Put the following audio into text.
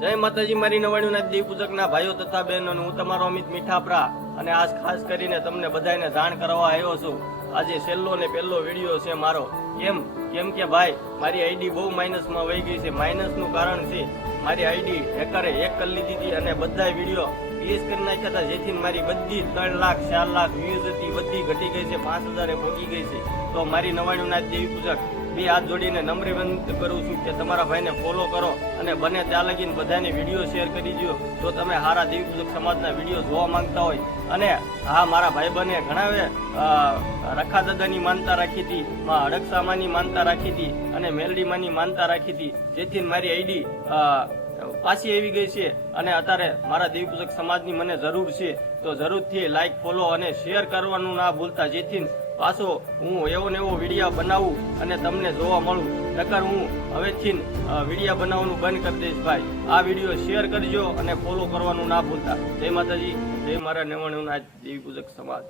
જય માતાજી મારી નવાણીના દેવ પૂજકના ભાઈઓ તથા બહેનો, હું તમારો અમિત મીઠાપરા અને આજ ખાસ કરીને તમને બધાને જાણ કરવા આવ્યો છું. આજે છેલ્લો ને પહેલો વિડીયો છે મારો. કેમ કે ભાઈ મારી આઈડી બહુ માઇનસમાં વહી ગઈ છે. માઇનસનું કારણ છે મારી આઈડી હેકરે હેક કરી લીધી હતી અને બધા વિડીયો રિલીઝ કરી નાખ્યા હતા, જેથી મારી બધી 3 લાખ 4 લાખ વ્યૂઝ હતી બધી ઘટી ગઈ છે, 5000 પહોંચી ગઈ છે. તો મારી નવાણીના દેવી પૂજક બે હાથ જોડીને નમ્ર વિનંતી કરું છું કે તમારા ભાઈને ફોલો કરો અને બને ત્યાં લગીને બધાને વિડીયો શેર કરી દો. જો તમે હારા દેવી પૂજક સમાજના વિડીયો જોવા માંગતા હોય અને હા મારા ભાઈ બને ઘણાવે રખા દાદાની માનતા રાખી હતી, હડકસામાની માનતા રાખી હતી અને મેલડીમાની માનતા રાખી હતી, જેથી મારી આઈડી પાછી આવી ગઈ છે અને અત્યારે મારા દેવી પૂજક સમાજની મને જરૂર છે. તો જરૂરથી લાઈક ફોલો અને શેર કરવાનું ના ભૂલતા, જેથી પાછો હું એવો ને એવો વિડીયો બનાવું અને તમને જોવા મળું. નકર હું હવેથી વિડીયો બનાવવાનું બંધ કરી દઈશ ભાઈ. આ વિડીયો શેર કરજો અને ફોલો કરવાનું ના ભૂલતા. જય માતાજી, જય મારા નવાણીના દેવી પૂજક સમાજ.